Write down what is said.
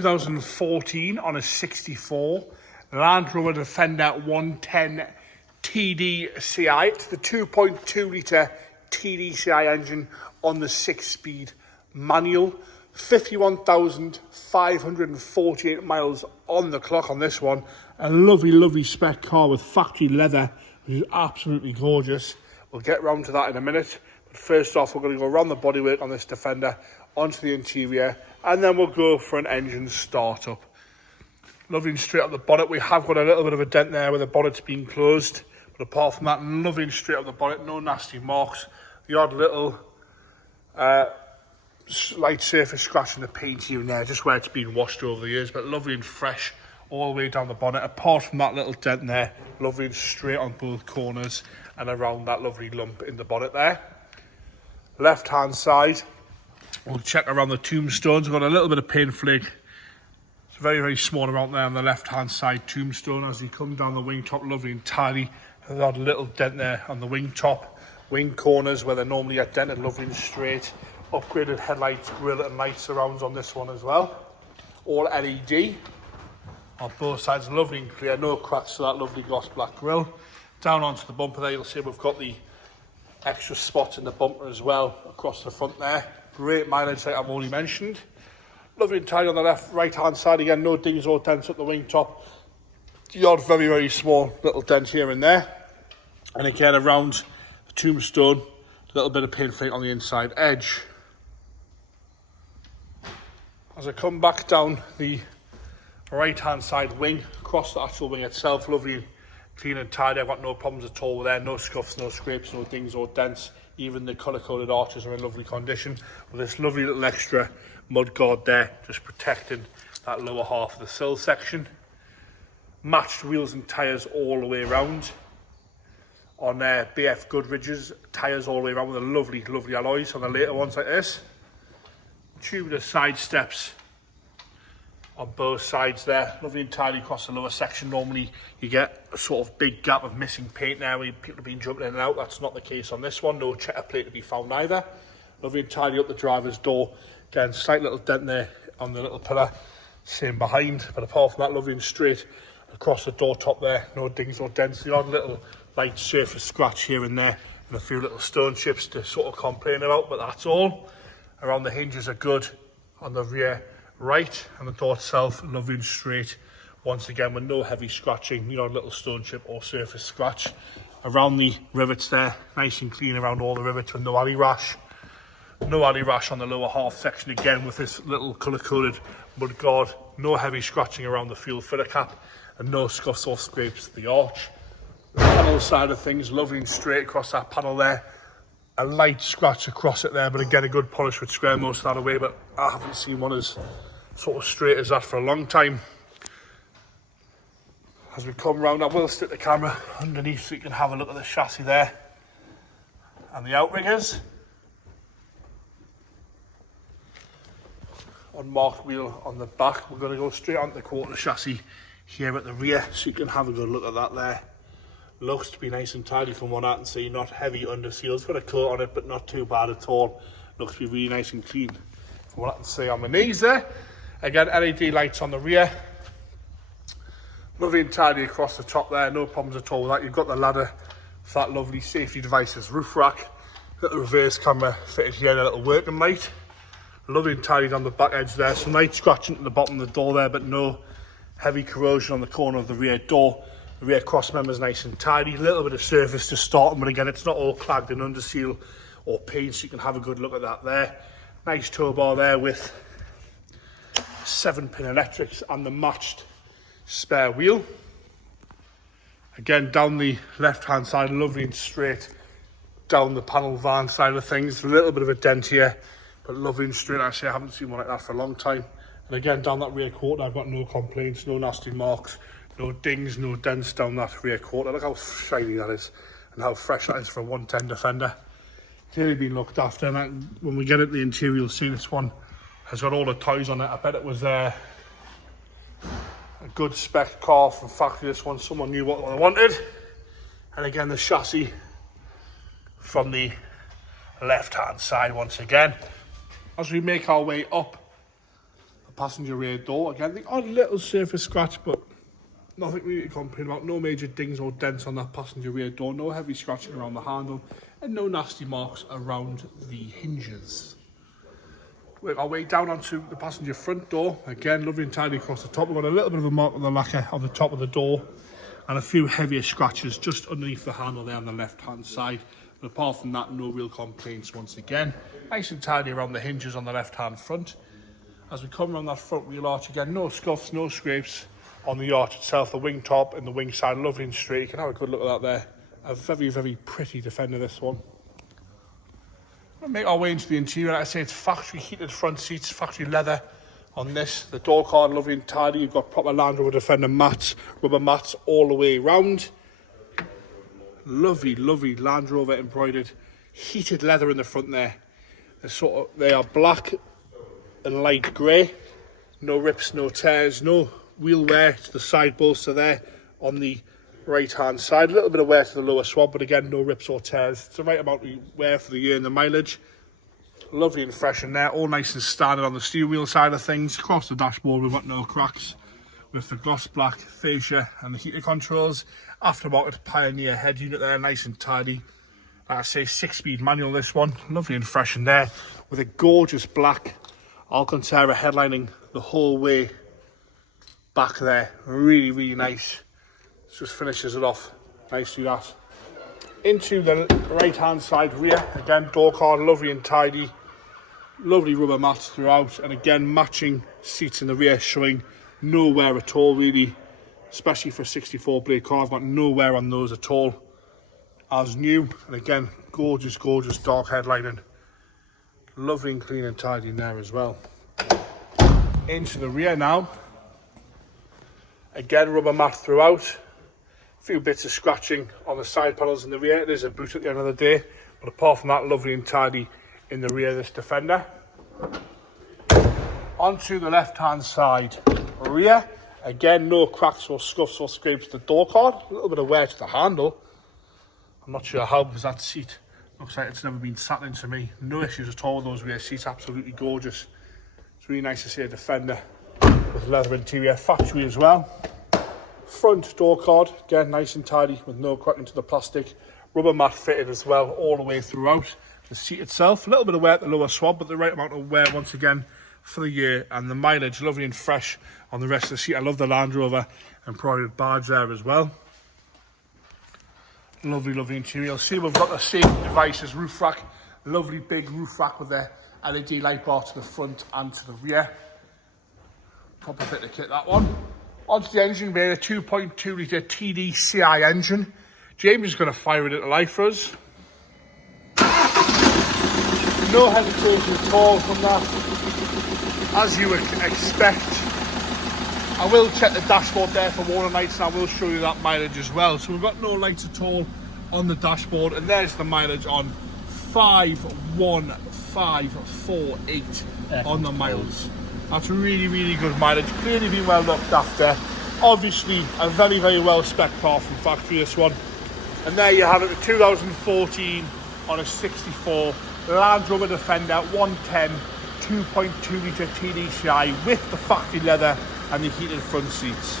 2014 on a 64 Land Rover Defender 110 TDCI. It's the 2.2 litre TDCI engine on the 6-speed manual. 51,548 miles on the clock on this one. A lovely, lovely spec car with factory leather, which is absolutely gorgeous. We'll get round to that in a minute. But first off, we're going to go around the bodywork on this Defender, onto the interior, and then we'll go for an engine startup. Lovely and straight up the bonnet. We have got a little bit of a dent there where the bonnet's been closed. But apart from that, lovely and straight up the bonnet. No nasty marks. The odd little light surface scratch in the paint here and there, just where it's been washed over the years. But lovely and fresh all the way down the bonnet. Apart from that little dent there, lovely and straight on both corners and around that lovely lump in the bonnet there. Left hand side, we'll check around the Tombstones. We've got a little bit of paint flake. It's very, very small amount there on the left hand side Tombstone. As you come down the wing top, lovely and tidy. There's a little dent there on the wing top. Wing corners where they're normally at dented, lovely and straight. Upgraded headlights, grille and light surrounds on this one as well. All LED. On both sides, lovely and clear. No cracks to that lovely gloss black grille. Down onto the bumper there, you'll see we've got the extra spots in the bumper as well across the front there. Great mileage like I've already mentioned. Lovely and tidy on the right hand side again, no dings or dents at the wing top. The odd very, very small little dent here and there. And again around the Tombstone, a little bit of paint flake on the inside edge. As I come back down the right hand side wing, across the actual wing itself, lovely, clean and tidy. I've got no problems at all there. No scuffs, no scrapes, no dings or dents. Even the colour-coded arches are in lovely condition. With this lovely little extra mud guard there, just protecting that lower half of the sill section. Matched wheels and tyres all the way around. On BF Goodridge's tyres all the way around with the lovely, lovely alloys on the later ones like this. Tubular side steps on both sides there, lovely and tidy across the lower section. Normally you get a sort of big gap of missing paint there where people have been jumping in and out. That's not the case on this one. No checker plate to be found either. Lovely and tidy up the driver's door. Again, slight little dent there on the little pillar, same behind. But apart from that, lovely and straight across the door top there. No dings or dents. The odd little light surface scratch here and there, and a few little stone chips to sort of complain about, but that's all. Around the hinges are good on the rear right, and the door itself lovely and straight once again with no heavy scratching, you know, little stone chip or surface scratch. Around the rivets there, nice and clean around all the rivets with no alley rash. No alley rash on the lower half section again with this little colour-coded mud guard. No heavy scratching around the fuel filler cap and no scuffs or scrapes to the arch. The panel side of things, lovely and straight across that panel there. A light scratch across it there, but again a good polish would square most of that away, but I haven't seen one as sort of straight as that for a long time. As we come round, I will stick the camera underneath so you can have a look at the chassis there and the outriggers. Unmarked wheel on the back. We're going to go straight onto the quarter chassis here at the rear so you can have a good look at that there. Looks to be nice and tidy from what I can see, not heavy underseal. It's got a coat on it, but not too bad at all. Looks to be really nice and clean from what I can see on my knees there. Again, LED lights on the rear. Lovely and tidy across the top there, no problems at all with that. You've got the ladder for that lovely safety devices roof rack. Got the reverse camera fitted here, a little working light. Lovely and tidy on the back edge there. Some light scratching at the bottom of the door there, but no heavy corrosion on the corner of the rear door. The rear cross member is nice and tidy. A little bit of surface to start them, but again, it's not all clagged in under seal or paint, so you can have a good look at that there. Nice tow bar there with 7-pin electrics and the matched spare wheel. Again, down the left-hand side, lovely and straight down the panel van side of things. A little bit of a dent here, but lovely and straight. Actually, I haven't seen one like that for a long time. And again, down that rear quarter, I've got no complaints, no nasty marks. No dings, no dents down that rear quarter. Look how shiny that is and how fresh that is for a 110 Defender. Clearly been looked after, and when we get at the interior you'll see this one has got all the toys on it. I bet it was a good spec car from factory. This one, someone knew what they wanted. And again, the chassis from the left hand side once again. As we make our way up the passenger rear door. Again, the odd little surface scratch, but nothing really to complain about. No major dings or dents on that passenger rear door. No heavy scratching around the handle. And no nasty marks around the hinges. Work our way down onto the passenger front door. Again, lovely and tidy across the top. We've got a little bit of a mark on the lacquer on the top of the door. And a few heavier scratches just underneath the handle there on the left-hand side. But apart from that, no real complaints once again. Nice and tidy around the hinges on the left-hand front. As we come around that front wheel arch, again, no scuffs, no scrapes on the arch itself. The wing top and the wing side, lovely and straight. You can have a good look at that there. A very, very pretty Defender, this one. We'll make our way into the interior. Like I say, it's factory heated front seats, factory leather on this. The door card, lovely and tidy. You've got proper Land Rover Defender mats, rubber mats all the way around. Lovely, lovely Land Rover embroidered heated leather in the front there. They are black and light grey. No rips, no tears, no wheel wear to the side bolster there on the right hand side. A little bit of wear to the lower swab, but again, no rips or tears. It's the right amount of wear for the year and the mileage. Lovely and fresh in there, all nice and standard on the steering wheel side of things. Across the dashboard, we've got no cracks with the gloss black fascia and the heater controls. Aftermarket Pioneer head unit there, nice and tidy. Like I say, 6-speed manual this one. Lovely and fresh in there with a gorgeous black Alcantara headlining the whole way back there. Really, really nice. Just finishes it off nicely, that. Into the right hand side rear, again door card, lovely and tidy. Lovely rubber mats throughout, and again matching seats in the rear, showing no wear at all really, especially for a 64 blade car. I've got no wear on those at all, as new. And again, gorgeous, gorgeous dark headlining. Lovely and clean and tidy in there as well. Into the rear now. Again, rubber mat throughout. A few bits of scratching on the side panels in the rear. It is a boot at the end of the day, but apart from that, lovely and tidy in the rear of this Defender. Onto the left hand side rear. Again, no cracks or scuffs or scrapes to the door card. A little bit of wear to the handle. I'm not sure how, because that seat looks like it's never been sat into me. No issues at all with those rear seats, absolutely gorgeous. It's really nice to see a Defender with leather interior, factory as well. Front door card, again nice and tidy with no cracking to the plastic. Rubber mat fitted as well all the way throughout. The seat itself, a little bit of wear at the lower swab, but the right amount of wear once again for the year. And the mileage, lovely and fresh on the rest of the seat. I love the Land Rover embroidered badge there as well. Lovely, lovely interior. You'll see we've got the same devices, roof rack. Lovely big roof rack with the LED light bar to the front and to the rear. Proper bit of kit, that one. Onto the engine bay, a 2.2 litre TDCi engine. James is going to fire it into life for us. No hesitation at all from that, as you would expect. I will check the dashboard there for warning lights, and I will show you that mileage as well. So we've got no lights at all on the dashboard, and there's the mileage on 51548 on the miles. That's really, really good mileage. Clearly been well looked after. Obviously, a very, very well spec car from factory, this one. And there you have it, the 2014 on a 64 Land Rover Defender 110 2.2 litre TDCi with the factory leather and the heated front seats.